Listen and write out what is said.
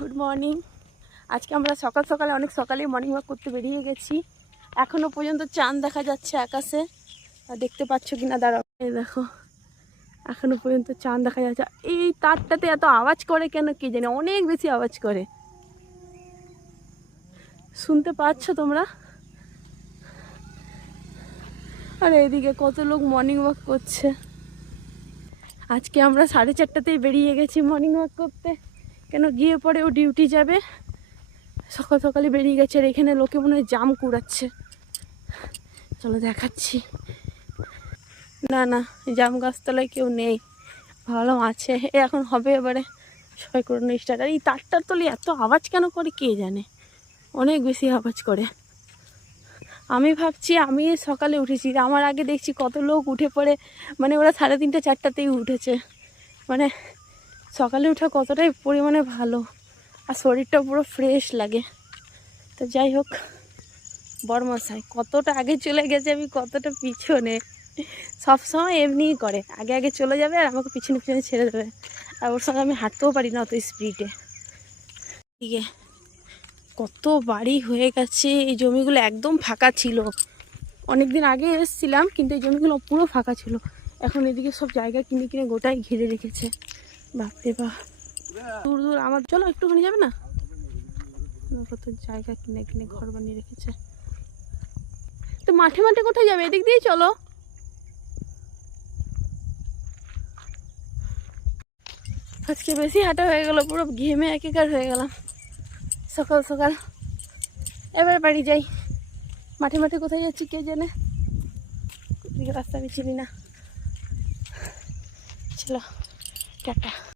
Good morning. আজকে আমরা সকাল সকালে অনেক সকালেই মর্নিং ওয়াক করতে বেরিয়ে গেছি। এখনও পর্যন্ত চাঁদ দেখা যাচ্ছে আকাশে, দেখতে পাচ্ছ কিনা দাঁড়াও, এই দেখো এখনও পর্যন্ত চাঁদ দেখা যাচ্ছে। এই তারটাতে এত আওয়াজ করে কেন কি জানি, অনেক বেশি আওয়াজ করে, শুনতে পাচ্ছ তোমরা? আর এইদিকে কত লোক মর্নিং ওয়াক করছে। আজকে আমরা 4:30তেই বেরিয়ে গেছি মর্নিং ওয়াক করতে, কেন গিয়ে পরে ও ডিউটি যাবে। সকাল সকালে বেরিয়ে গেছে, আর এখানে লোকে মনে হয় জাম কুড়াচ্ছে। চলো দেখাচ্ছি। না না, জাম গাছতলায় কেউ নেই, ভালো আছে। এখন হবে এবারে সবাই করে স্টার্ট। আর এই তারটার তলে এত আওয়াজ কেন করে কে জানে, অনেক বেশি আওয়াজ করে। আমি ভাবছি আমি সকালে উঠেছি, আমার আগে দেখছি কত লোক উঠে পড়ে, মানে ওরা 3:30 4টাতেই উঠেছে। মানে সকালে ওঠা কতটাই পরিমাণে ভালো, আর শরীরটা পুরো ফ্রেশ লাগে। তো যাই হোক, বড়মশাই কতটা আগে চলে গেছে, আমি কতটা পিছনে। সবসময় এমনিই করে, আগে আগে চলে যাবে আর আমাকে পিছনে পিছনে ছেড়ে দেবে। আর ওর সঙ্গে আমি হাঁটতেও পারি না অত স্পিডে। ঠিক আছে, কত বাড়ি হয়ে গেছে। এই জমিগুলো একদম ফাঁকা ছিল, অনেক দিন আগে এসেছিলাম, কিন্তু এই জমিগুলো পুরো ফাঁকা ছিল। এখন এদিকে সব জায়গা কিনে কিনে গোটাই ঘিরে রেখেছে। বাপরে বাপ, দূর দূর আমার। চলো একটুখানি যাবে না, কত জায়গা কিনে কিনে ঘর বানিয়ে রেখেছে। তো মাঠে মাঠে কোথায় যাবে, এদিক দিয়ে চলো। আজকে বেশি হাঁটা হয়ে গেল, পুরো ঘেমে একেকার হয়ে গেলাম সকাল সকাল। এবার বাড়ি যাই। মাঠে মাঠে কোথায় যাচ্ছি কে জানে, রাস্তা আমি চিনি না। চলো টাটা।